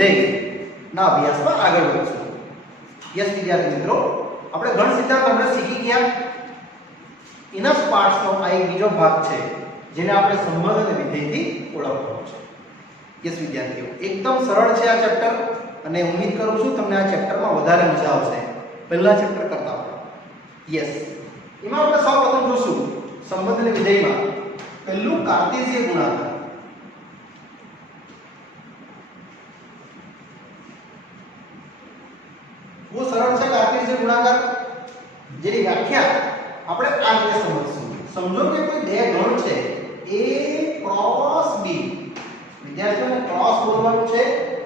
વિધેયના અભ્યાસમાં આગળ વધશું. યસ વિદ્યાર્થી મિત્રો, આપણે ગણ સિદ્ધાંત હમણાં શીખી ગયા. એના જ પાર્ટ્સનો આ એક બીજો ભાગ છે જેને આપણે સંબંધ અને વિધેયથી ઓળખવાનો છે. યસ વિદ્યાર્થીઓ, એકદમ સરળ છે આ ચેપ્ટર અને ઉમ્મીદ કરું છું તમને આ ચેપ્ટરમાં વધારે મજા આવશે પહેલા ચેપ્ટર કરતા. યસ, એમાં આપણે સૌપ્રથમ જોશું સંબંધ અને વિધેયમાં પહેલું કાર્ટેશિયન ગુણાકાર. બહુ સરળ છે કાર્ટેશિયન ગુણાકાર, જેની વ્યાખ્યા આપણે આ રીતે સમજીશું. સમજો કે કોઈ બે ગણ છે a ક્રોસ b. વિદ્યાર્થીઓને ક્રોસ બોલવાનું છે,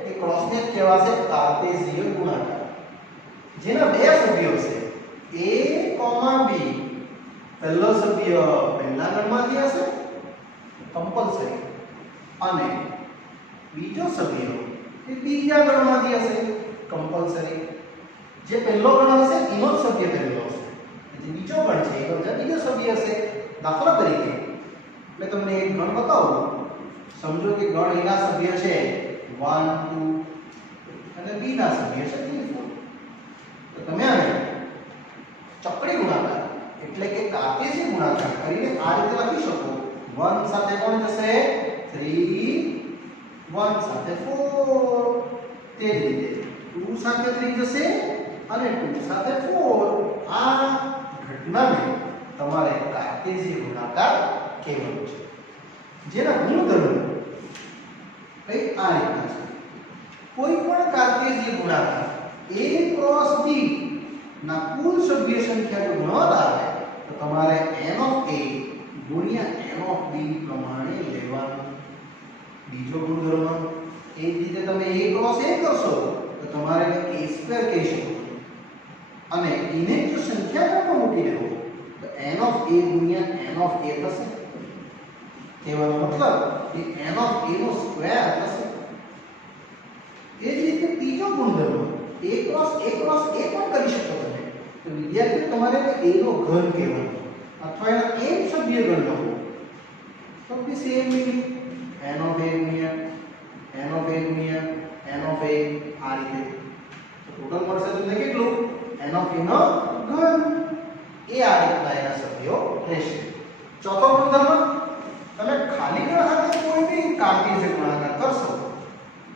એ ક્રોસને કહેવાશે કાર્ટેશિયન ગુણાકાર. જેના બે સભ્યો છે a, b. પહેલો સભ્ય પહેલા ગણમાંથી હશે કમ્પલસરી, અને બીજો સભ્ય એ બીજા ગણમાંથી હશે કમ્પલસરી. જે પહેલો ગણ હશે એનો જ સભ્ય પહેલો હશે, જે બીજો ગણ છે એનો જ બીજો સભ્ય હશે. દાખલા તરીકે મેં તમને એક ગણ બતાવું. સમજો કે ગણ એના સભ્ય છે 1 2 અને b ના સભ્ય છે 3 4. તો તમે આને ચક્રી ગુણાકાર એટલે કે કાર્ટેશિયન ગુણાકાર કરીને આ રીતે લખી શકો. 1 સાથે કોણ જશે 3, 1 સાથે 4, તે જ રીતે 2 સાથે 3 જશે અને 2 સાથે 4. આ ઘટનાને તમારે કાર્ટેશિયન ગુણાકાર કહેવાનું છે, જેના ગુણધર્મો કઈ આ રીતના છે. કોઈ પણ કાર્ટેશિયન ગુણાકાર a ક્રોસ b ના કુલ સભ્ય સંખ્યા જો ગુણોત્તર આવે તો તમારે n ઓફ a ગુણ્યા n ઓફ b પ્રમાણે લેવાનું. બીજો ગુણધર્મ એ જ રીતે તમે a ક્રોસ a કરશો તો તમારે a સ્ક્વેર કહી શકો, અને એને જો સંખ્યા કરતા મૂકી દેવો તો n ઓફ a ગુણ્યા n ઓફ a થશે. કહેવાનો મતલબ કે n ઓફ a નો સ્ક્વેર થશે. એ જ રીતે ત્રીજો ગુણધર્મ a ક્રોસ a પણ કરી શકો તમે. તો વિદ્યાર્થી તમારે a નો ઘન કહેવાનો અથવા એના n સભ્ય ગણ લખો તો બી same meaning n of a ગુણ્યા n ઓફ a ગુણ્યા n ઓફ a આ રીતે. તો ટોટલ મળશે તમને કેટલું n ઓફ a નો ઘન. એ આ રીતના એના સભ્યો રહેશે. ચોથો ગુણધર્મ, તમે ખાલી ગણ સાથે કોઈ બી કાર્ટેશિયન ગુણાકાર કરશો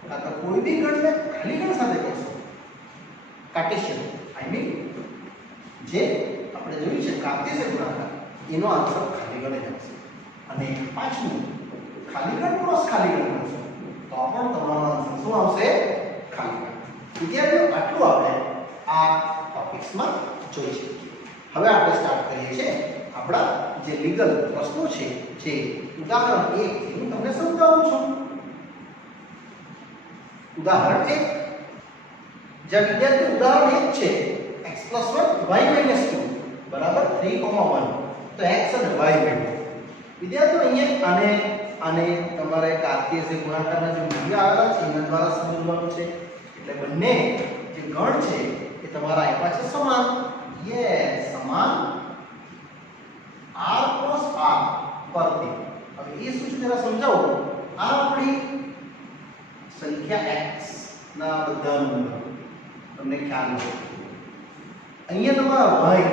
કાં તો કોઈ બી ગણને ખાલી ગણ સાથે કરશો, કાર્ટેશિયન આઈ મીન જે આપણે જોયું છે કાર્ટેશિયન ગુણાકાર, એનો આન્સર ખાલી ગણ જ આવશે. અને પાંચમું, ખાલી ગણ ક્રોસ ખાલી ગણ કરશો તો પણ તમારો આન્સર શું આવશે ખાલી ગણ. વિદ્યાર્થીઓ, આટલું આપણે આ ટોપિક્સમાં જોઈ શકીએ. હવે આપણે સ્ટાર્ટ કરીએ છીએ આપણા જે લીગલ પ્રશ્નો છે, જે ઉદાહરણ 1 થી હું તમને સમજાવું છું. ઉદાહરણ 1, જ્યાં વિદ્યાર્થી ઉદાહરણ 1 છે x + 1 y - 2 બરાબર 3,1. તો x અને y મેળવો. વિદ્યાર્થીઓ, અહીંયા આને તમારે કાર્ટેશિયન ગુણાકારના જે મૂલ્ય આવેલા છે એના દ્વારા સમજવાનું છે. એટલે બંને જે ગણ છે એ તમારા આપ્યા છે સમાન. યસ, સમાન r + r પરથી. હવે એ શું છે જરા સમજાવો. આ આપણી સંખ્યા x ના બધા નંબર તમને ખ્યાલ હશે. અહીંયા તમારા y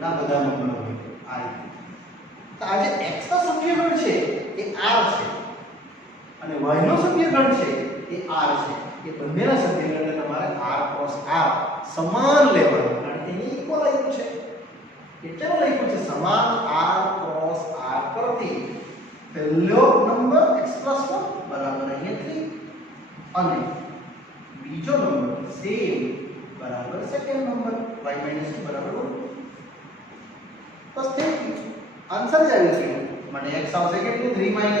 ના બધા નંબર હોય આ રીતે. તો આ જે x નો સભ્યગણ છે એ r છે અને y નો સભ્યગણ છે એ r છે. એ બંનેના સભ્યગણને તમારે r + r સમાન લેવાનું, કારણ કે એને ઇક્વલ આપ્યું છે. એટલે લખ્યું છે સમાન r + r પરથી પહેલો નંબર x + 1 બરાબર અહીંયા 3 અને બીજો નંબર સેમ બરાબર સેકન્ડ નંબર y - 2 બરાબર 1. બસ થઈ ગયું, આન્સર જ આવી ગયો. મને x આવશે કેટલું 3 - 1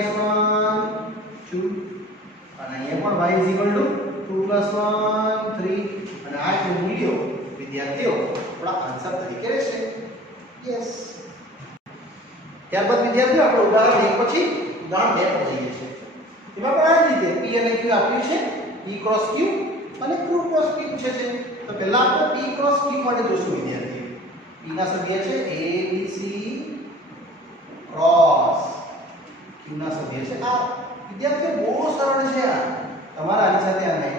2, અને અહીંયા પણ y 2 + 1 3, અને આ જે મૂલ્યો વિદ્યાર્થીઓ આપણા આન્સર તરીકે રહેશે. યસ. ત્યારબાદ વિદ્યાર્થીઓ આપણે ઉદાહરણ 1 પછી ઉદાહરણ 2 પર જઈએ છીએ. એમાં પણ આ જ રીતે p અને q આપ્યું છે, p × q અને q × p પૂછે છે. તો પહેલા આપણે p × q માટે જોશું વિદ્યાર્થીઓ. p ના સભ્ય છે a b c cross, q ના સભ્ય છે r. વિદ્યાર્થીઓ બહુ સરળ છે આ. તમારા આની સાથે આને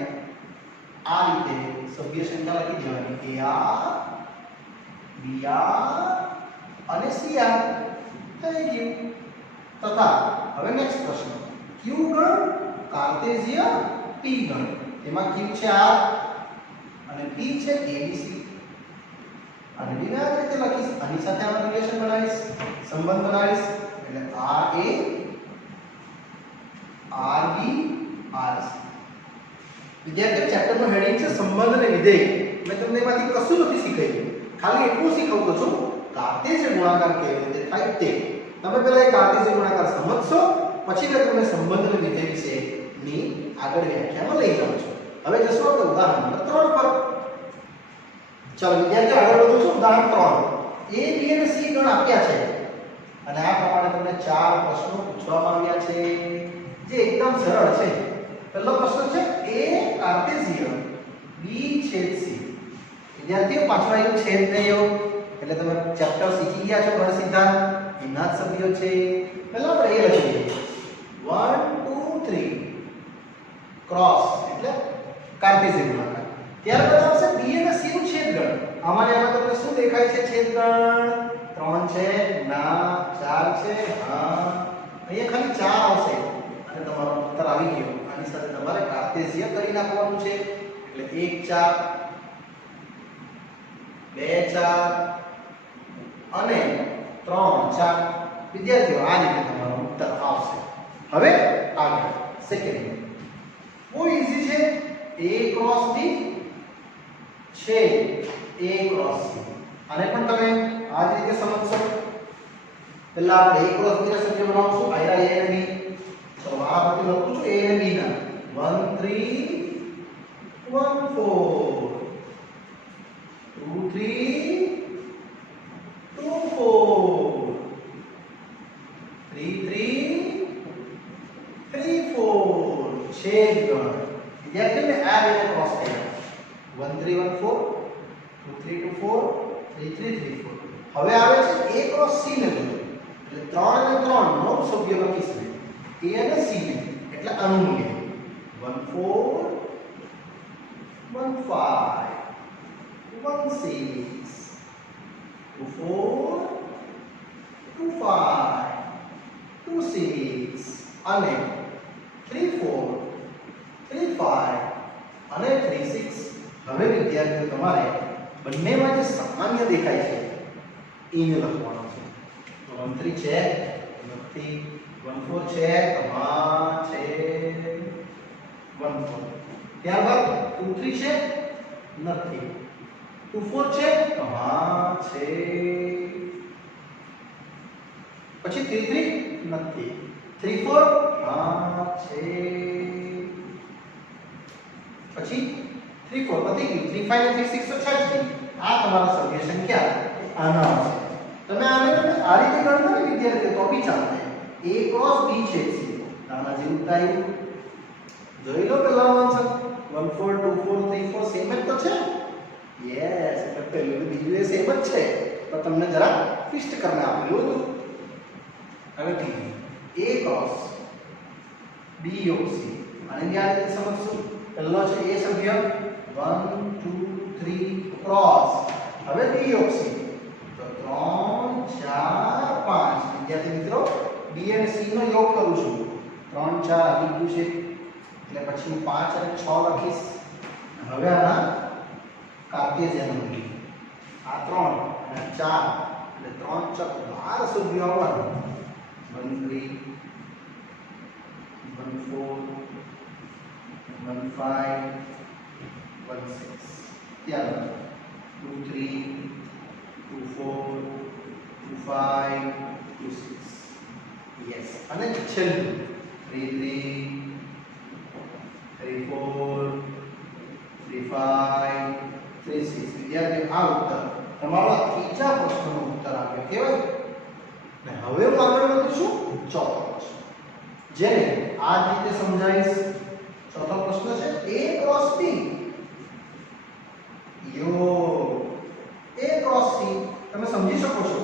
આ રીતે સભ્ય સંખ્યા લખી દેવાની AR BR અને CR થઈ ગયું. તથા હવે નેક્સ્ટ પ્રશ્ન Q ગણ કાર્ટેશિય P ગણ. એમાં Q છે R અને P છે ABC. અને B ને આ રીતે લખીશ, આની સાથે આપણે રિલેશન બનાવીશ, સંબંધ બનાવીશ. એટલે RA RB RC. વિદ્યાર્થીઓ ચેપ્ટરનું હેડિંગ છે સંબંધ અને વિધેય. મેં તમને એમાંથી કશું નથી શીખવ્યું, ખાલી એટલું શીખવતો છું કાર્ટેશિય ગુણાકાર કેવી રીતે થાય તે. તમે પહેલા એ કાર્ટેશિય ગુણાકાર સમજશો, પછી મેં તમને સંબંધ અને વિધેય વિશેની આગળ વ્યાખ્યામાં લઈ જાઉં છું. હવે જશું આપણે ઉદાહરણ નંબર 3 પર. ચાલો વિદ્યાર્થીઓ આગળ વધું છું. ઉદાહરણ 3. A, B અને C ગણ આપ્યા છે અને આ પ્રમાણે તમને 4 પ્રશ્નો પૂછવામાં આવ્યા છે જે એકદમ સરળ છે. પહેલો પ્રશ્ન છે A કાર્ટેશિય B છેદ C. વિદ્યાર્થીઓ પાછળ આવ્યું છેદ નહીં એવું, એટલે તમે ચેપ્ટર શીખી ગયા છો ગણ સિદ્ધાંત, એના જ સભ્યો છે. પહેલા આપણે એ લખીએ 1 2 3 ક્રોસ એટલે કાર્ટેશિય ગુણાકાર. ત્યારબાદ આવશે B અને C નું છેદગણ. આમાં તમને શું દેખાય છે? છેદગણ 3 છે ના, 4 છે હા, અહીંયા ખાલી 4 આવશે અને તમારો ઉત્તર આવી ગયો. આની સાથે તમારે કાર્ટેશિય કરી નાખવાનું છે. એટલે 1 4 2 4 અને 3 4. વિદ્યાર્થીઓ આ રીતે તમારો ઉત્તર આવશે. હવે આગળ સેકન્ડ બહુ ઈઝી છે. A ક્રોસ B છે A ક્રોસ C. આને પણ તમે આ જ રીતે સમજશો. પહેલા આપણે A ક્રોસ B ના સભ્ય બનાવશું. આયા A અને B. ચલો આ બધું લખું છું A અને B ના 1 3 1 4 2 3 2 4 3 3 3 4 છેદગણ. વિદ્યાર્થીઓને આ રીતે ક્રોસ કર્યા 1 3 1 4 2 3 2 4 3 3 3 4. હવે આવે છે A ક્રોસ C ને જોજો. એટલે 3 અને 3 નો સભ્ય લખીશું A અને C ને. એટલે આનું મૂલ્ય 1 4 1 5 1 6 2 4 2 5 2 6 અને 3 4 3 5 અને 3 6. હવે વિદ્યાર્થીઓ તમારે બંનેમાં જે સામાન્ય દેખાય છે એને લખવાનું છે. તો 1 3 છે નથી, 1 4 છે હા છે 1 4. ત્યારબાદ 2 3 છે નથી, 2 4 છે હા છે, પછી 3 3 નથી, 3 4 હા છે, પછી 3 4 પતી ગયું. 3 5 અને 3 6 તો છે જ નહીં. આ તમારા સભ્ય સંખ્યા આના આવશે. તમે આને આ રીતે ગણો ને વિદ્યાર્થીઓ તો બી ચાલે. A ક્રોસ B છે આના જેવું થાય. જોઈ લો પેલા આન્સર 1 4 2 4 3 4 સેમ જ તો છે. યસ, એટલે પહેલું બીજું એ સેમ જ છે, તો તમને જરા ટ્વિસ્ટ કરીને આપેલું હતું. હવે બીજું A ક્રોસ B યોગ C. આને બી આ રીતે સમજશું. પહેલો છે A સભ્ય 1 2 3 ક્રોસ. હવે B યોગ C તો 3 4 5. વિદ્યાર્થી મિત્રો B અને C નો યોગ કરું છું. 3 4 આવી ગયું છે એટલે પછી હું 5 અને 6 લખીશ. હવે આના કાર્ટેશિયન મૂકી આ 3 અને 4 એટલે 3 ચોક 12 સભ્યો આવવાનું. 1 3 1 4 1 5 1 6. ત્યારબાદ 2 3 2 4 2 5 2 6. યસ, અને છેલ્લું 3 3 3 4 3 5 3 6. વિદ્યાર્થીઓ આ ઉત્તર તમારો ત્રીજા પ્રશ્નનો ઉત્તર આવ્યો કહેવાય. ને હવે હું આગળ વધું છું ચોથો પ્રશ્ન, જેને આ જ રીતે સમજાવીશ. ચોથો પ્રશ્ન છે A ક્રોસ B યોગ. A ક્રોસ C તમે સમજી શકો છો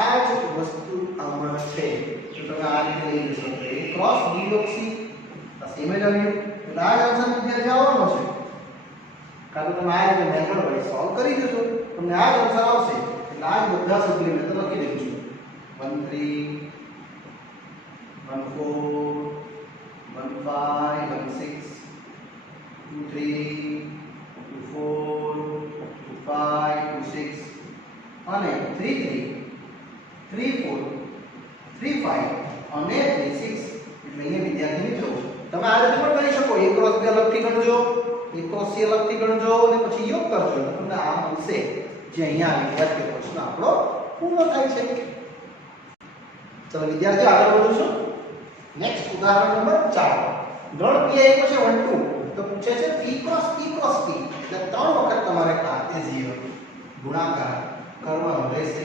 આ જ વસ્તુ આમાં છે. તો તમે આ રીતે લઈ જશો A ક્રોસ B યોગ C. આ સેમ જ આવ્યું. એટલે આ આન્સર વિદ્યાર્થી આવવાનો છે. કાં તો તમે આ રીતે મેથડ વાઇઝ સોલ્વ કરી જશો, તમને આ જ આન્સર આવશે. એટલે આ જ બધા સભ્યો મેં તો લખી દઉં છું. 1 3 1 4 1 5 1 6 2 3 2 4 2 5 2 6 અને 3 3 3 4 3 5 અને 3 6. એટલે અહીંયા વિદ્યાર્થી મિત્રો તમે આ રીતે પણ કરી શકો. a ક્રોસ b અલગથી ગણજો, a ક્રોસ c અલગથી ગણજો અને પછી યોગ કરજો. તમને આ મળશે જે અહીંયા વિદ્યાર્થી પ્રશ્ન આપણો પૂર્ણ થાય છે. ચલો વિદ્યાર્થીઓ આગળ વધું છું. નેક્સ્ટ ઉદાહરણ નંબર 4. ગણ p આપ્યો છે 1 2. તો પૂછે છે p cross p cross p. એટલે 3 વખત તમારે કાર્ટેશિયન ગુણાકાર કરવાનો રહેશે.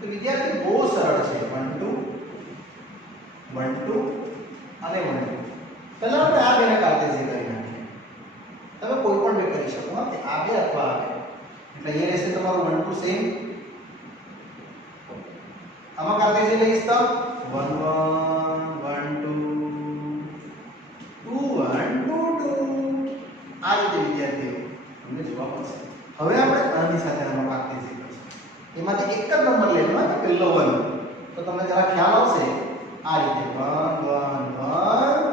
તો વિદ્યાર્થી બહુ સરળ છે. 1 2 1 2 અને 1 2. પહેલા આપણે આ બેને કાર્ટેશિયન કરી નાખીએ. તમે કોઈ પણ બે કરી શકો. આ બે અથવા આ બે. એટલે અહીંયા રહેશે તમારું 1 2 સેમ. આમાં કાર્ટેશિયન લઈશ તો 1 1 1 2 2 1 2 2. આ રીતે વિદ્યાર્થીઓ તમને જોવા મળશે. હવે આપણે આની સાથે આમાં કાર્ટેશિયન કરીશું. એમાંથી એક જ નંબર લેવાનો કે પહેલો 1. તો તમને જરા ખ્યાલ આવશે. આ રીતે 1 1 1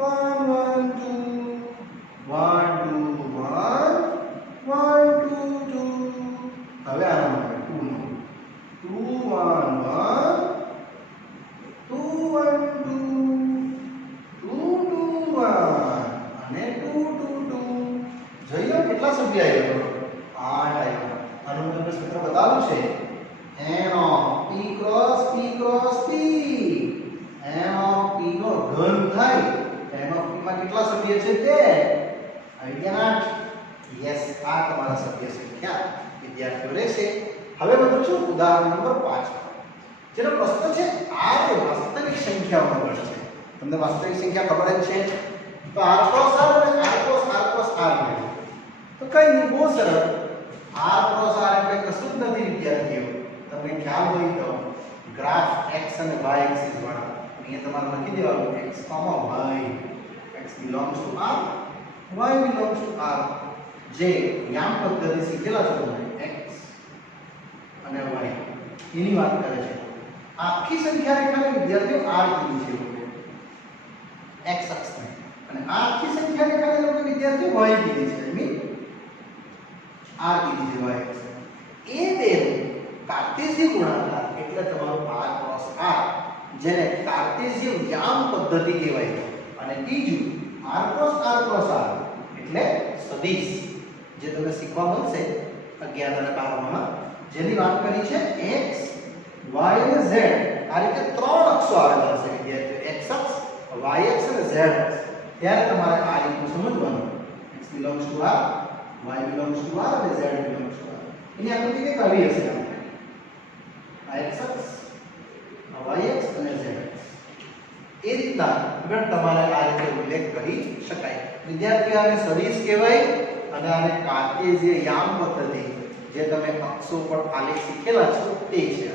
1 1 2 1 2 1 1 2 2. હવે આનો માટે 2 નો 2 1 1 2 1 2 2 2 1 અને 2 2 2. જોઈ લો કેટલા સભ્ય આવ્યો? 8 આવ્યા. આનું તમને સૂત્ર બતાવ્યું છે. n of p cross p cross p. n of p નો ઘન થાય. n of p માં કેટલા સભ્ય છે તે આવી ગયા 8. યસ, આ તમારા સભ્ય સંખ્યા વિદ્યાર્થીઓ રહેશે. હવે વધુ છું ઉદાહરણ નંબર 5. જેનો પ્રશ્ન છે r એ વાસ્તવિક સંખ્યાઓનો ગણ છે. તમને વાસ્તવિક સંખ્યા ખબર જ છે. તો r cross r અને r cross r cross r મળે. તો કઈ નહીં, બહુ સરળ. r cross r એટલે કશું જ નથી વિદ્યાર્થીઓ. તમને ખ્યાલ હોય તો ગ્રાફ x અને y એક્સિસ વાળા અહીંયા તમારે લખી દેવાનું x, y. x belongs to r, y belongs to r. જે યામ પદ્ધતિ શીખેલા છો તમે x અને y એની વાત કરે છે. આખી સંખ્યા રેખાને વિદ્યાર્થીઓ r કીધી છે x અક્ષને, અને આ આખી સંખ્યા રેખાને લોકો વિદ્યાર્થીઓ y કીધી છે. આઈ મીન r કીધી છે y અક્ષ. એ બે કાર્ટેશિયન ગુણાકાર એટલે તમારો r ક્રોસ r, જેને કાર્ટેશિયન યામ પદ્ધતિ કહેવાય. અને ત્રીજું r ક્રોસ r એટલે સદિશ, જે તમને શીખવા મળશે 11 અને 12 માં, જેની વાત કરી છે x y અને z. આ રીતે ત્રણ અક્ષો આવેલા છે વિદ્યાર્થીઓ, x અક્ષ, y અક્ષ અને z અક્ષ. ત્યારે તમારે આ રીતનું સમજવાનું. x belongs to r, y belongs to r અને z belongs to r. એની આકૃતિ કંઈક આવી હશે. આ x અક્ષ, આ y અક્ષ અને z અક્ષ. એ રીતના ગણ તમારે આ રીતે ઉલ્લેખ કરી શકાય. વિદ્યાર્થીઓ આને સદિશ કહેવાય અને આને કાર્ટેશિયન યામ પદ્ધતિ, જે તમે અક્ષો પર આલેખ શીખેલા છો તે છે.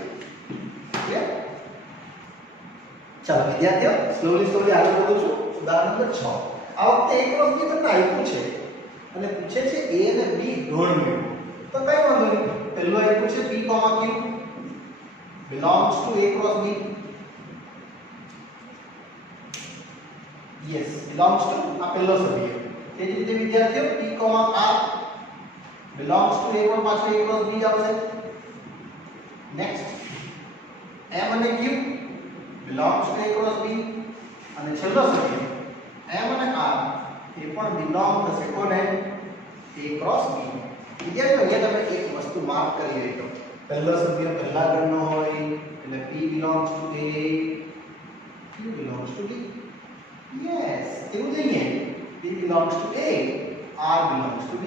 ચાલો વિદ્યાર્થીઓ સ્લોલી આગળ વધું છું. ઉદાહરણ નંબર 6. આ વખતે એક વસ્તુ તમને આપ્યું છે અને પૂછે છે a અને b ગણ મેળવો. તો કઈ વાંધો નહીં. પહેલો આપ્યું છે p, q belongs to a cross b. yes, belongs to આ પહેલો સભ્ય. તે જ રીતે વિદ્યાર્થીઓ p, r belongs to a પણ પાછો a cross b આવશે. નેક્સ્ટ m અને q belongs to a cross b. અને છેલ્લો સભ્ય m અને r એ પણ belong થશે કોને? a cross b. વિદ્યાર્થીઓ અહીંયા તમે એક વસ્તુ માર્ક કરી લેજો. પહેલો સભ્ય પહેલા ગણનો હોય એટલે p belongs to a, q belongs to b. yes, એવું નહીં. p belongs to a, r belongs to b.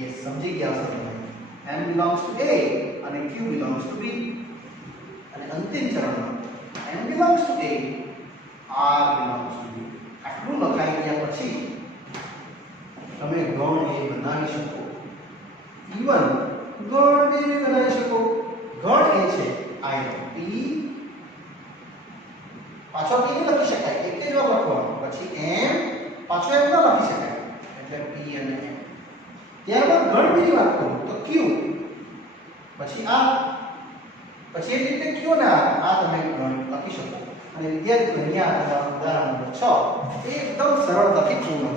yes, સમજી ગયા છો તમે. m belongs to a અને q belongs to b. અને અંતિમ ચરણમાં m belongs to a, r belongs to b. આટલું લખાઈ ગયા પછી તમે ગણ એ બનાવી શકો. ઈવન ગણ બે બનાવી શકો. ગણ એ છે i p, પાછો p ને લખી શકાય એક જ વાર લખવાનો, પછી m, પાછો m ન લખી શકાય એટલે p અને m. ત્યારબાદ ગણ બીજી વાત કરું તો q, પછી આ, પછી એ જ રીતે q ને આ તમે ગણ લખી શકો. અને વિદ્યાર્થીઓ અહીંયા ઉદાહરણ નંબર 6 એ એકદમ સરળતાથી પૂર્ણ થયું.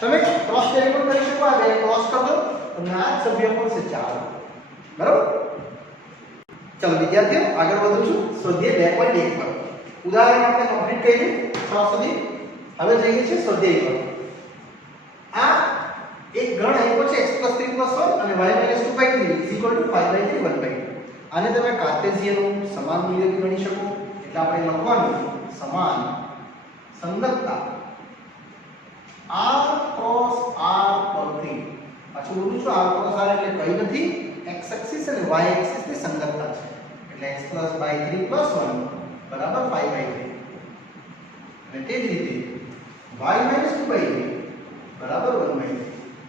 તમે ક્રોસ ચેક પણ કરી શકો. આ બે ક્રોસ કરી દો તમને આ જ સભ્ય મળશે 4. બરાબર? ચલો વિદ્યાર્થીઓ આગળ વધું છું સ્વાધ્યાય 2.1 પર. ઉદાહરણ આપણે કમ્પ્લીટ કર્યું 6 સુધી. હવે જઈએ છીએ સ્વાધ્યાય પર. આ એક ગણ આપ્યો છે x + 3 + 1 અને y - 2/3 5/3 1/2. આને તમે કાર્ટેશિયનનું સમાન મૂલ્ય ગણી શકો. એટલે આપણે લખવાનું સમાન સંગતતા r ક્રોસ r પરથી. પાછું બોલું છું r ક્રોસ r એટલે કંઈ નથી, x એક્સિસ અને y એક્સિસ ની સંગતતા છે. એટલે x + 3 + 1 બરાબર 5/3. અને તે જ રીતે y - 2/3 બરાબર 1/3.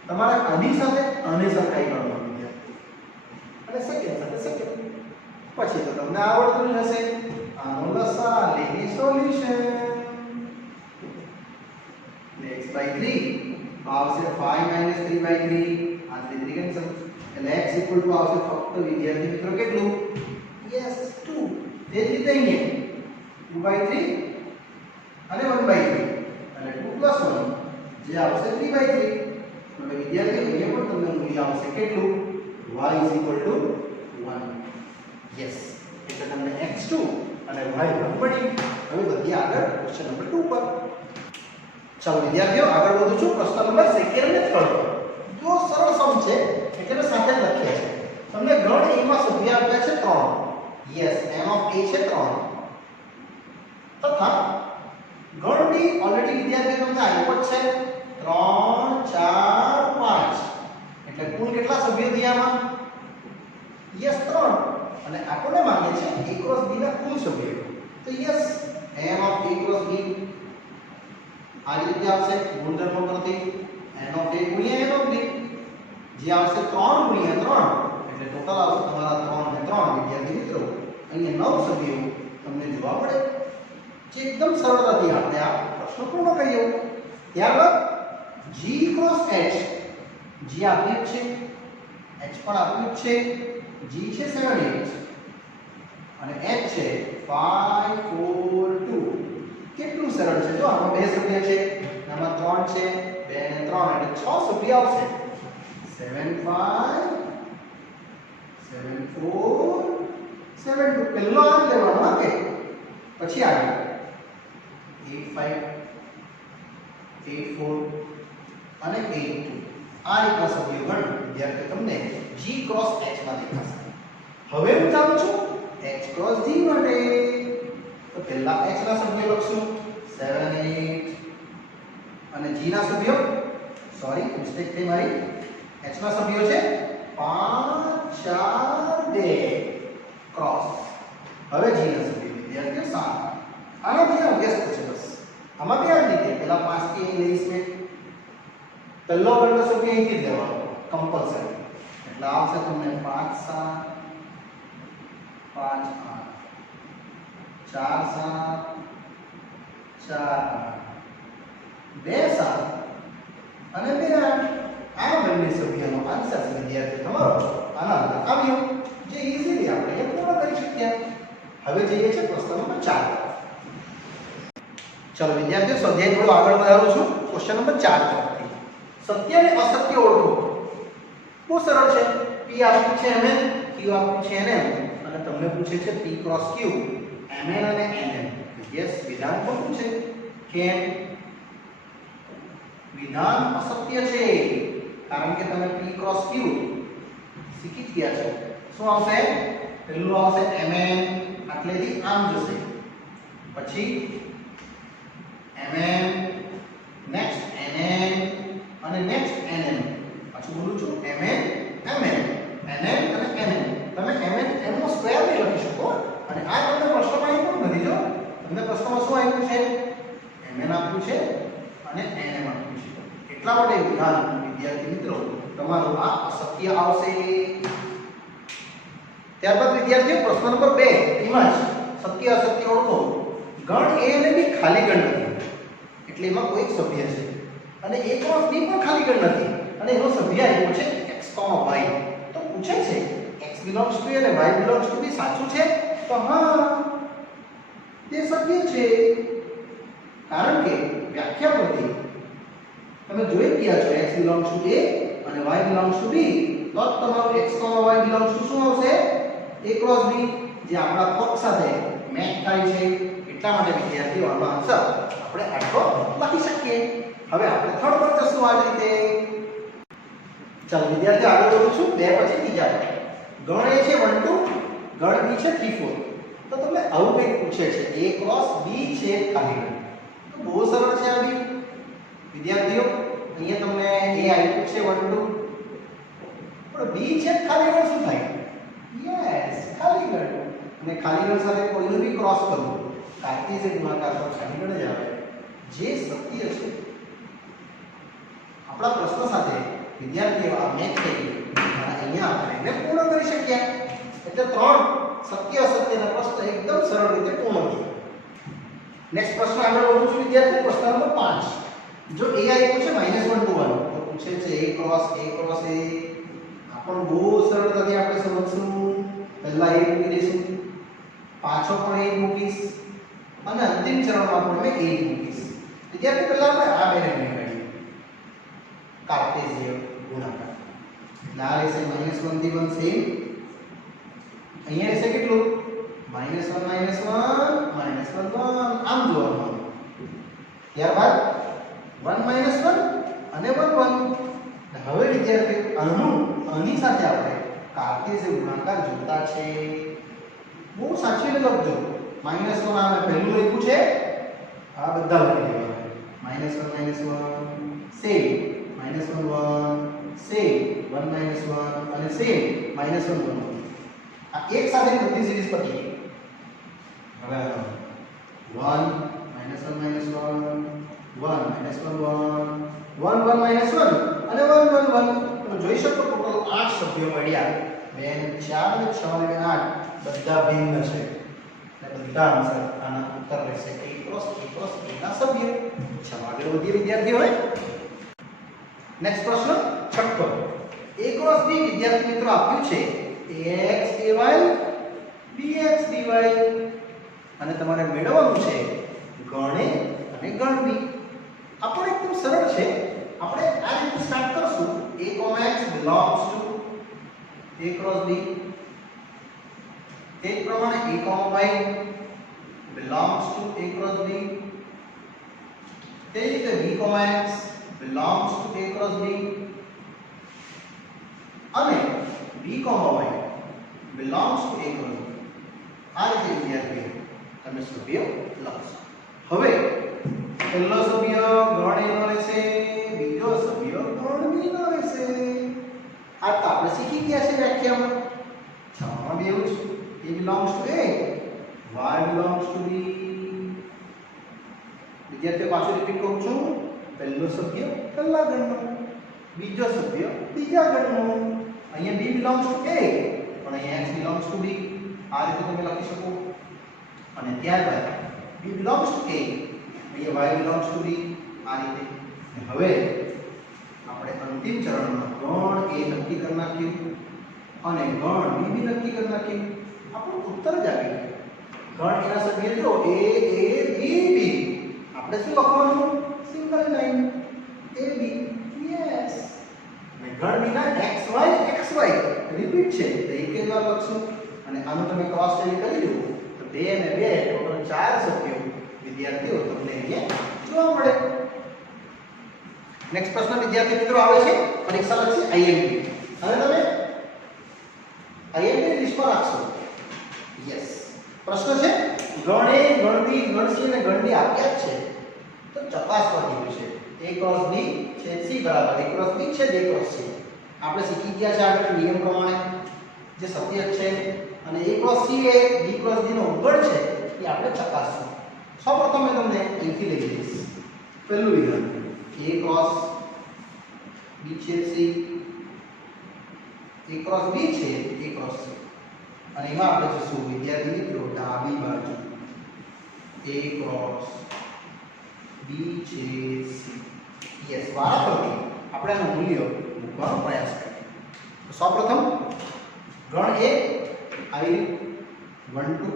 તમારે આની સાથે આને સરખાઈ કરવાની છે અને સેકન્ડ સાથે સેકન્ડ. પછી તો તમને આવડતું જ હશે. આનો લસા લઈને સોલ્યુશન. x/3 આવશે 5 - 3/3. આ 3 કેન્સલ. એટલે x = આવશે ફક્ત વિદ્યાર્થી મિત્રો કેટલું? યસ 2. તે જ રીતે અહીંયા 2/3 અને 1/3 અને 2 + 1 જે આવશે 3/3. એટલે વિદ્યાર્થીઓ અહીંયા પણ તમને મૂલ્ય આવશે કેટલું? y = 1. યસ. એટલે તમને x2 અને y1 મળી. હવે વધીએ આગળ ક્વેશ્ચન નંબર 2 પર. ચાલો વિદ્યાર્થીઓ આગળ વધું છું પ્રશ્ન નંબર 2 અને 3 પર. જો સરળ સમ છે એટલે મેં સાથે જ લખ્યા છે. તમને ગણ a માં સભ્ય આપ્યા છે 3. યસ m ઓફ a છે 3. તથા ગણ b ઓલરેડી વિદ્યાર્થીઓ તમને આપ્યો જ છે 3 4 5. એટલે કુલ કેટલા સભ્યો થયા આમાં? યસ 3. અને આપણને માંગે છે a ક્રોસ b ના કુલ સભ્યો. તો yes m of a cross b આ રીતે આવશે ગુણધર્મ પરથી n ઓફ a ગુણ્યા n ઓફ b જે આવશે 3 ગુણ્યા 3 એટલે ટોટલ આવશે તમારા 3 ને 3 વિદ્યાર્થી મિત્રો. અહીંયા 9 સભ્યો તમને જોવા મળે. જે એકદમ સરળતાથી આપણે આ પ્રશ્ન પૂર્ણ કર્યો. ત્યારબાદ g ક્રોસ h g આપ્યું છે, h પણ આપ્યું છે. g છે 7 8 અને h છે 5 4 2. કેટલું સરળ છે. જો આમાં બે સભ્ય છે, આમાં 3 છે, 2 અને 3 એટલે 6 સભ્ય આવશે. 7 5 7 4 7 2. પહેલો આ લેવાનો ઓકે. પછી આગળ 8 5 8 4 અને 8 2. આ રીતના સભ્યો ગણ વિદ્યાર્થીઓ તમને g ક્રોસ h માં દેખાશે. હવે હું જાણું છું h ક્રોસ g માટે. તો પહેલા h ના સભ્યો લખશું 7 8 અને g ના સભ્યો સોરી મિસ્ટેક થઈ મારી. h ના સભ્યો છે 5 4 2 ક્રોસ. હવે g ના સભ્યો વિદ્યાર્થીઓ 7. આનો ધ્યાન વ્યસ્ત છે બસ. આમાં બે આવી રીતે પહેલા 5 થી અહીં લઈશ મેં. પહેલો ગણનો સભ્ય અહીંથી જ લેવાનો કમ્પલસરી. એટલે આવશે તમને 5 7 5 8 4 7 4 8 2 7 અને 2 8. આ બંને સભ્યોનો આન્સર છે વિદ્યાર્થી તમારો આના અંદર આવ્યો. જે ઈઝીલી આપણે એ પૂર્ણ કરી શકીએ. હવે જઈએ છીએ પ્રશ્ન નંબર 4. ચલો વિદ્યાર્થીઓ સ્વાધ્યાય થોડો આગળ વધારું છું ક્વેશ્ચન નંબર 4 પરથી. સત્ય અને અસત્ય ઓળખો. બહુ સરળ છે. p આપ્યું છે mn, q આપ્યું છે nm અને તમને પૂછે છે p ક્રોસ q mn અને nm. યસ વિધાન ખોટું છે. કેમ? વિધાન અસત્ય છે કારણ કે તમે p ક્રોસ q શીખી જ ગયા છો. શું આવશે? પહેલું આવશે mn આટલેથી આમ જશે, પછી mm નેક્સ્ટ nn અને નેક્સ્ટ nm. પાછું બોલું છું mn mn nn અને nm. તમે mn m નો સ્ક્વેર નહીં લખી શકો. અને આ તમને પ્રશ્નમાં આવ્યું નથી. જો તમને પ્રશ્નમાં શું આવ્યું છે? mn આપ્યું છે અને nm આપ્યું છે. એટલા માટે વિધાન વિદ્યાર્થી મિત્રો તમારું આ અસત્ય આવશે. ત્યારબાદ વિદ્યાર્થીઓ પ્રશ્ન નંબર 2 એમાં જ સત્ય અસત્ય ઓળખો. ગણ a અને b ખાલી ગણ નથી એટલે એમાં કોઈ સભ્ય છે. અને a ક્રોસ b પણ ખાલી ગણ નથી અને એનો સભ્ય આપ્યો છે x, y. તો પૂછે છે x belongs to a અને y belongs to b સાચું છે? તો હા, તે સત્ય છે. કારણ કે વ્યાખ્યા પરથી તમે જોઈ ગયા છો x belongs to a અને y belongs to b. તો તમારું x, y belongs to શું આવશે? a cross b, જે આપણા પક્ષ સાથે મેચ થાય છે. એટલા માટે વિદ્યાર્થીઓ આનો આન્સર આપણે આટલો લખી શકીએ. હવે આપણે થર્ડ પર જશું આ રીતે. ચાલો વિદ્યાર્થીઓ આગળ વધું છું. બે પછી ત્રીજા ગણ a છે 1 2, ગણ b છે 3 4. તો તમને આવું કંઈક પૂછે છે a ક્રોસ b છે ખાલી ગણ. તો બહુ સરળ છે આ બી વિદ્યાર્થીઓ. અહીંયા તમને a આપ્યું છે 1 2, પણ b છે ખાલી ગણ શું થાય? યસ, ખાલી ગણ. અને ખાલી ગણ સાથે કોઈનું બી ક્રોસ કરવું કાર્ટેશિયન ગુણાકાર તો ખાલી ગણ જ આવે, જે સત્ય છે. આપણા પ્રશ્ન સાથે વિદ્યાર્થીઓ આ મેચ થઈ ગઈ અને અહીંયા આપણે એને પૂર્ણ કરી શક્યા. એટલે ત્રણ સત્ય અસત્યના પ્રશ્ન એકદમ સરળ રીતે પૂર્ણ થયા. નેક્સ્ટ પ્રશ્ન આગળ વધું છું વિદ્યાર્થીઓ. પ્રશ્ન નંબર 5. જો a આપ્યું છે -1 to 1 તો પૂછે છે a ક્રોસ a. આ પણ બહુ સરળતાથી આપણે સમજશું. પહેલા a મૂકી દઈશું, પાછો પણ a મૂકીશ અને અંતિમ ચરણમાં પણ મેં a મૂકીશ. વિદ્યાર્થી પહેલા આપણે આ બેને મેળવીએ કાર્ટેશિયન ગુણાકાર. એટલે આ રહેશે -1 થી 1 સેમ. અહીંયા રહેશે કેટલું? -1 -1 -1 આમ જોવાનું. ત્યારબાદ 1 - 1 અને 1 1. હવે વિદ્યાર્થીઓ આની સાથે આપણે કાર્ટેશિયન ગુણાકાર જોતા છે. બહુ સાચવીને લખજો. -1 આ મેં પહેલું લખ્યું છે, આ બધા લખી દેવાના. -1 - 1 સેમ, -1 1 સેમ, 1 - 1 અને સેમ, -1 1. આ એક સાથે બધી સિરીઝ પતી ગઈ. હવે 1 -1 -1 1 -1 1 1 -1 અને 1 1 1. તમે જોઈ શકો ટોટલ 8 સભ્યો મળ્યા. 2 4 અને 6 અને 8 બધા ભિન્ન છે. એટલે બધા આન્સર આના ઉત્તર રહેશે a ક્રોસ a ના સભ્ય. ચાલો આગળ વધીએ વિદ્યાર્થીઓ. નેક્સ્ટ પ્રશ્ન છઠ્ઠો. a ક્રોસ b વિદ્યાર્થી મિત્રો આપ્યું છે ax ay bx by અને તમારે મેળવવાનું છે ગણ a અને ગણ b. આ પણ એકદમ સરળ છે. આપણે આ રીતે સ્ટાર્ટ કરશું. a, x belongs to a cross b. તે જ પ્રમાણે a, y belongs to a cross b. તે જ રીતે b, x belongs to a cross b અને b, y belongs to a cross b. આ રીતે વિદ્યાર્થીઓ તમે સભ્ય લખશો. હવે પહેલો સભ્ય ગણ a નો રહેશે, બીજો સભ્ય ગણ b નો રહેશે. આ તો આપણે શીખી ગયા છે વ્યાખ્યામાં. છામાં બે એવું છે. a belongs to a, y belongs to b. વિદ્યાર્થીઓ પાછું રિપીટ કરું છું. પહેલો સભ્ય પહેલા ગણનો, બીજો સભ્ય બીજા ગણનો. અહીંયા b belongs to a પણ અહીંયા x belongs to b. આ રીતે તમે લખી શકો. અને ત્યારબાદ b belongs to a, અહીંયા y belongs to b. આ રીતે. હવે આપણે અંતિમ ચરણમાં ગણ a નક્કી કરી નાખ્યું અને ગણ b બી નક્કી કરી નાખ્યું. આપણો ઉત્તર જ આવી ગયો. ગણ a ના સભ્ય જો a b b. આપણે શું લખવાનું? Single line a b. Yes. અને ગણ b ના xy રિપીટ છે તો એક જ વાર લખશું. અને આનું તમે ક્રોસ ચેક કરી દો તો 2 અને 2 ટોટલ 4 સભ્યો વિદ્યાર્થીઓ તમને અહીંયા જોવા મળે. નેક્સ્ટ પ્રશ્ન વિદ્યાર્થી મિત્રો આવે છે પરીક્ષા લક્ષી IMP. હવે તમે IMP લિસ્ટમાં રાખશો. યસ. પ્રશ્ન છે ગણ a, ગણ b, ગણ c અને ગણ d આપ્યા છે તો ચકાસવા જેવું છે. a ક્રોસ b છેદ c બરાબર a ક્રોસ b છેદ a ક્રોસ c. આપણે શીખી ગયા છે આગળ નિયમ પ્રમાણે જે સત્ય છે. અને a cross c A b cross d નો ઉગડ છે એ આપણે ચકાસશું. સૌપ્રથમ મેં તમને અહીંથી લઈ જઈશ. પહેલું વિધાન a ક્રોસ b છેદ c, a ક્રોસ b છે a ક્રોસ c. અને એમાં આપણે જોશું વિદ્યાર્થી મિત્રો ડાબી બાજુ a ક્રોસ b છેદ c. યસ, વારાફરતી આપણે આનું મૂલ્ય મૂકવાનો પ્રયાસ કરીએ. તો સૌપ્રથમ ગણ A આવી 1 2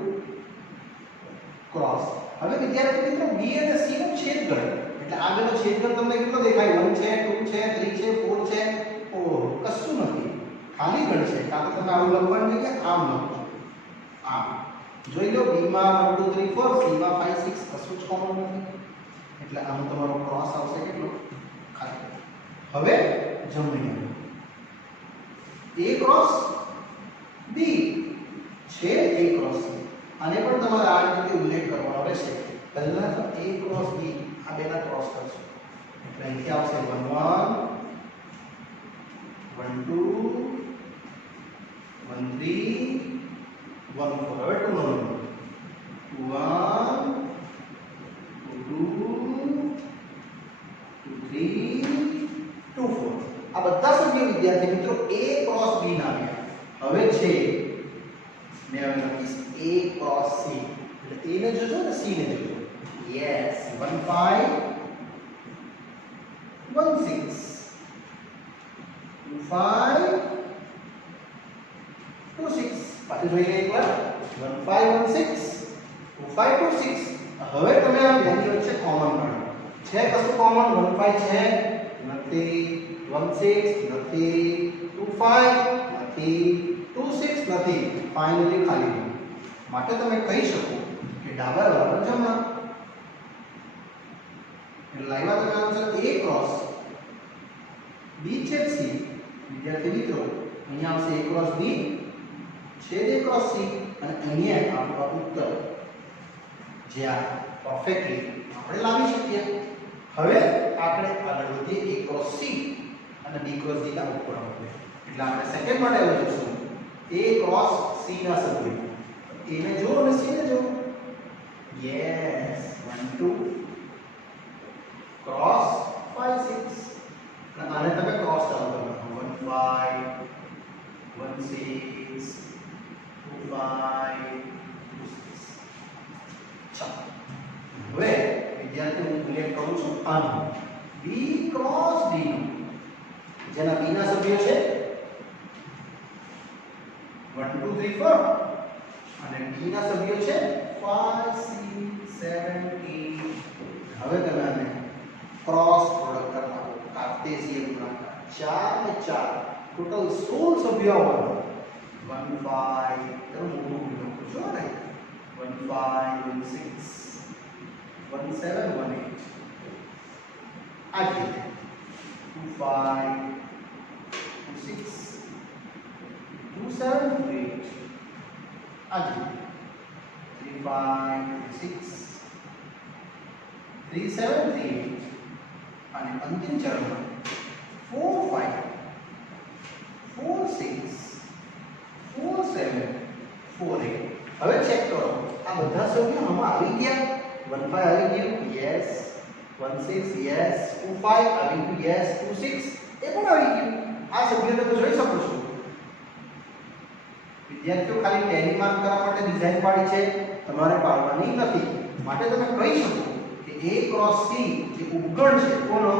ક્રોસ. હવે વિદ્યાર્થી મિત્રો B અને C નો છેદગણ, એટલે આગળનો છેદગણ તમને કેટલો દેખાય? 1 છે, 2 છે, 3 છે, 4 છે. ઓહ, કશું નથી, ખાલી ગણ છે. કાં તો તમે આવું લખવાની જગ્યાએ આમ લખો, આમ. જોઈ લો, B માં 1 2 3 4, C માં 5 6, કશું જ કોમન નથી. એટલે આમ તમારો ક્રોસ આવશે કેટલો? ખાલી. હવે જમણી A ક્રોસ B છે, A ક્રોસ C. આને પણ તમારે આ રીતે ઉલ્લેખ કરવાનો રહેશે. પહેલા તો A ક્રોસ B આ બેના ક્રોસ કરશો, એટલે અહીંથી આવશે 1 1 1 2 1 3 1 4. હવે 2 નો નંબર 1 2 3 2 4. આ બધા સભ્યો વિદ્યાર્થી મિત્રો A ક્રોસ B ના આવ્યા. હવે છે મેં હવે લખીશ A ક્રોસ C, એટલે A ને જોજો ને C ને જોજો. યસ, 1 5 1 6 2 5 2 6. પાછું જોઈ લઈએ એકવાર. 1 5 1 6 2 5 2 6. હવે તમે આ બેની વચ્ચે કોમન કાઢો. છે કશું કોમન? 1 5 છે નથી, 1 6 નથી, 2 5 નથી, 2 6 નથી. ફાઇનલી ખાલી. માટે તમે કહી શકો કે ડાબા બરાબર જમણા. એટલે લાવ્યા તમે આન્સર A ક્રોસ B છેદ C. વિદ્યાર્થી મિત્રો અહીંયા આવશે A ક્રોસ B છેદ A ક્રોસ C, અને અહીંયા આપણો ઉત્તર જે આ પરફેક્ટલી આપણે લાવી શકીએ. હવે આપણે આગળ વધીએ A ક્રોસ C અને B ક્રોસ D ના ઉપગણો. એટલે આપણે સેકન્ડ માટે હવે જોઈશું A ક્રોસ C ના સભ્યો. A ને જો અને C ને જો. Yes, 1 2 cross 5 6. અને આને તમે ક્રોસ ચાલુ કરો. 1 5 1 6 2 5 2 6. ચાલો હવે વિદ્યાર્થી હું ઉલ્લેખ કરું છું આનો B ક્રોસ D નો, જેના B ના સભ્યો છે 1 2 3 4 અને D ના સભ્યો છે 5 6 7 8. હવે તમે આને ક્રોસ પ્રોડક્ટ કરવાનો, કાર્ટેશિયન ગુણાકાર. 4 ને 4 ટોટલ 16 સભ્યો આવવાના. 1 5 તો મોટું લખો છો ને, 1 5 1 6 1 7 1 8. આ જ રીતે 2 5 2 6 2 7 2 8. આ જ રીતે 3 5 6 3 7 3 8. અને અંતિમ ચરણ 4 5 4 6 4 7 4 8. હવે ચેક કરો આ બધા સભ્યો આમાં આવી ગયા. 1 5 આવી ગયું, યસ. 1 6 યસ. 2 5 આવી ગયું, યસ. 2 6 એ પણ આવી ગયું. આ સભ્યોને તો જોઈ શકો છો. વિદ્યાર્થીઓ ખાલી ટેલી માર્ક કરવા માટે ડિઝાઇન પાડી છે, તમારે પાડવાની નથી. માટે તમે કહી શકો કે A ક્રોસ C જે ઉપગણ છે કોનો?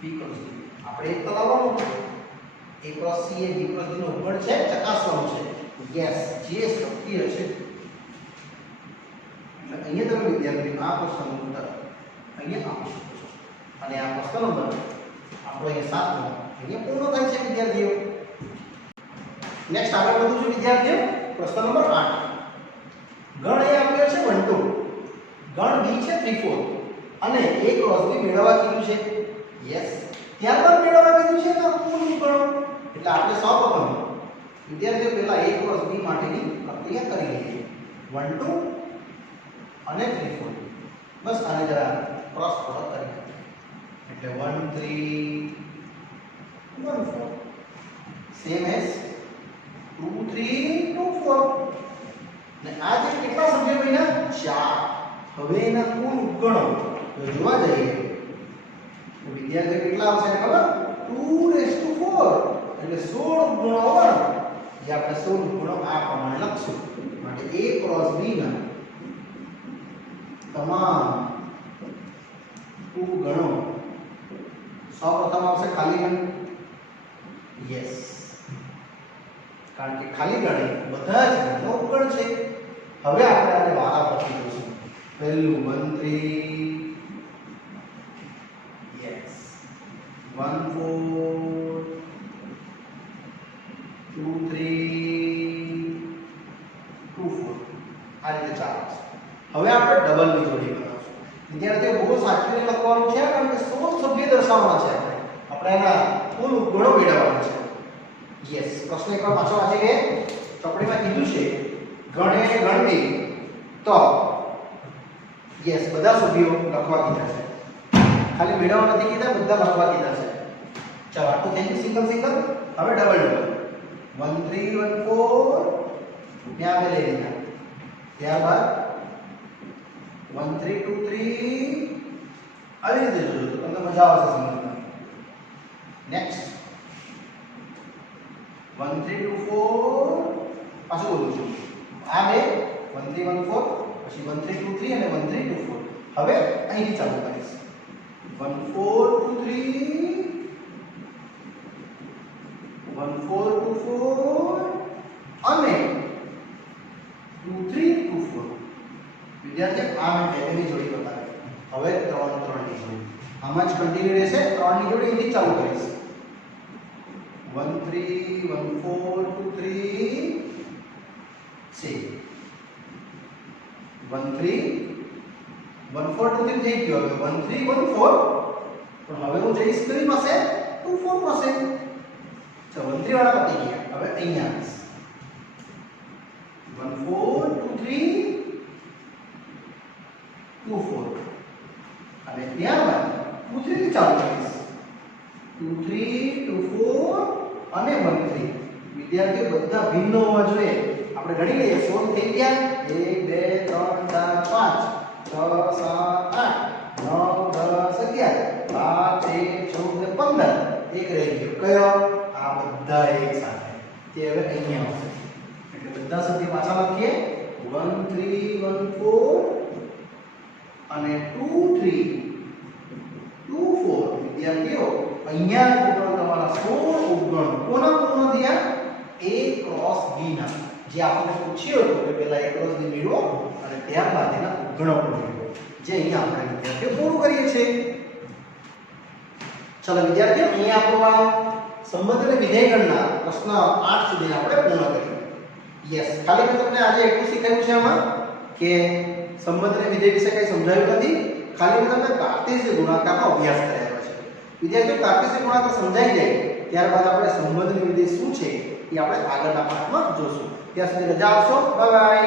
B cross D. આપણે એક તો લાવવાનું છે. A cross C A B cross D નો ઉપગણ છે, ચકાસવાનું છે. યસ, જે શક્ય છે. એટલે અહીંયા તમે વિદ્યાર્થી આ પ્રશ્નનું ઉત્તર અહીંયા આપી શકો છો. અને આ પ્રશ્ન નંબર આપણો અહીંયા 7મો અહીંયા પૂર્ણ થાય છે વિદ્યાર્થીઓ. નેક્સ્ટ આગળ વધું છું વિદ્યાર્થીઓ. પ્રશ્ન નંબર 8. ગણ A આપ્યો છે 1 2, ગણ B છે 3 4 અને A ક્રોસ B મેળવવા કીધું છે. યસ, ત્યારબાદ મેળવવા કીધું છે તો કુલ ગણો. એટલે આપણે સૌપ્રથમ વિદ્યાર્થીઓ પહેલા A ક્રોસ B માટેની પ્રક્રિયા કરી લઈએ. 1 2 અને 3 4. બસ આને જરા ક્રોસ પ્રોડક્ટ કરી નાખીએ. એટલે 1 3 1 4 સેમ એઝ 2 3 2 4. ને આ જે કેટલા સભ્યો બન્યા? 4. હવે એના કુલ ઉપગણો જો જોવા જઈએ તો વિદ્યાર્થીઓ કેટલા આવશે ખબર? 2 એટલે 16 ઉપગણો આવવાના. જે આપણે 16 ઉપગણો આ પ્રમાણે લખશું. માટે A ક્રોસ B ના તમામ ઉપગણો સૌપ્રથમ આવશે ખાલી ગણ. યસ, કારણ કે ખાલી ગણે બધા જ ગણનો ઉપગણ છે. હવે આપણે આને વારાફરતી જોઈશું. પહેલું 1 3, યસ 1 4 2 3 2 4, આ રીતે ચાલે છે. હવે આપણે ડબલની જોડી બનાવશું. વિદ્યાર્થીઓ બહુ સાચવીને લખવાનું છે, કારણ કે 16 સભ્ય દર્શાવવાના છે. આપણે એના કુલ ઉપગણો મેળવવાના છે. યસ, પ્રશ્ન એકવાર પાછો વાંચી લે. ચોપડીમાં કીધું છે ગણે ગણવી તો યસ બધા સભ્યો લખવા કીધા છે, ખાલી મેળવવા નથી કીધા, બધા લખવા કીધા છે. ચાલો આટલું થઈ ગયું સિંગલ સિંગલ. હવે ડબલ ડબલ 1 3 1 4 ત્યાં બે લઈ લીધા. ત્યારબાદ 1 3 2 3 આવી રીતે જોજો તો તમને મજા આવશે સમજવામાં. નેક્સ્ટ 1 3 2 4 પાછું બોલું છું. આ બે 1 3 1 4 પછી 1 3 2 3 અને 1 3 2 4. હવે અહીંથી ચાલુ કરીશ. 1 4 2 3 1 4 2 4 અને 2 3 2 4. વિદ્યાર્થી આ મેં પહેલેની જોડી બતાવી. હવે 3 3 ની જોડી આમાં જ કન્ટિન્યુ રહેશે. 3 ની જોડી અહીંથી ચાલુ કરીશ. 1 3 1 4 2 3 6 1 3 1 4 2 3 થઈ ગયો. હવે 1 3 1 4 પણ હવે હું જઈશ કઈ પાસે 2 4 પાસે. તો 1 3 વાળા પતી ગયા. હવે અહીંયા આવીશ 1 4 2 3 2 4 અને ત્યારબાદ 2 3 થી ચાલુ કરીશ. 2 3 2 4 અને 1 3. વિદ્યાર્થીઓ બધા ભિન્ન હોવા જોઈએ. આપણે ગણી લઈએ. 16 થઈ ગયા. 1 2 3 4 5 6 7 8 9 10 11 12 13 14 15. એક રહી ગયો. કયો? આ બધા એક સાથે. તે હવે અહીંયા આવશે. એટલે બધા સભ્ય પાછા લખીએ. 1 3 1 4 અને 2 3 2 4. વિદ્યાર્થીઓ અહીંયા ટોટલ તમારા 16 ઉપગણ કોના પૂર્ણ થયા? A ક્રોસ B ના. જે આપણે પૂછ્યું હતું કે પહેલા A ક્રોસ B મેળવો અને ત્યારબાદ એના ઉપગણો મેળવો, જે અહીંયા આપણે વિદ્યાર્થીઓ પૂરું કરીએ છીએ. ચલો વિદ્યાર્થીઓ, અહીંયા આપણો આ સંબંધ અને વિધેય ગણના પ્રશ્ન 8 સુધી આપણે પૂર્ણ કર્યો. યસ, ખાલી મેં તમને આજે એટલું શીખવ્યું છે આમાં કે સંબંધ અને વિધેય વિશે કંઈ સમજાવ્યું નથી. ખાલી મેં તમને કાર્ટેશિયન ગુણાકારનો અભ્યાસ કરાવ્યો છે. વિદ્યાર્થીઓ કાર્ટેશિયન ગુણાકાર સમજાઈ જાય ત્યારબાદ આપણે સંબંધ અને વિધેય શું છે એ આપણે આગળના પાઠમાં જોશું. ત્યાં સુધી રજા આપશો. Bye bye.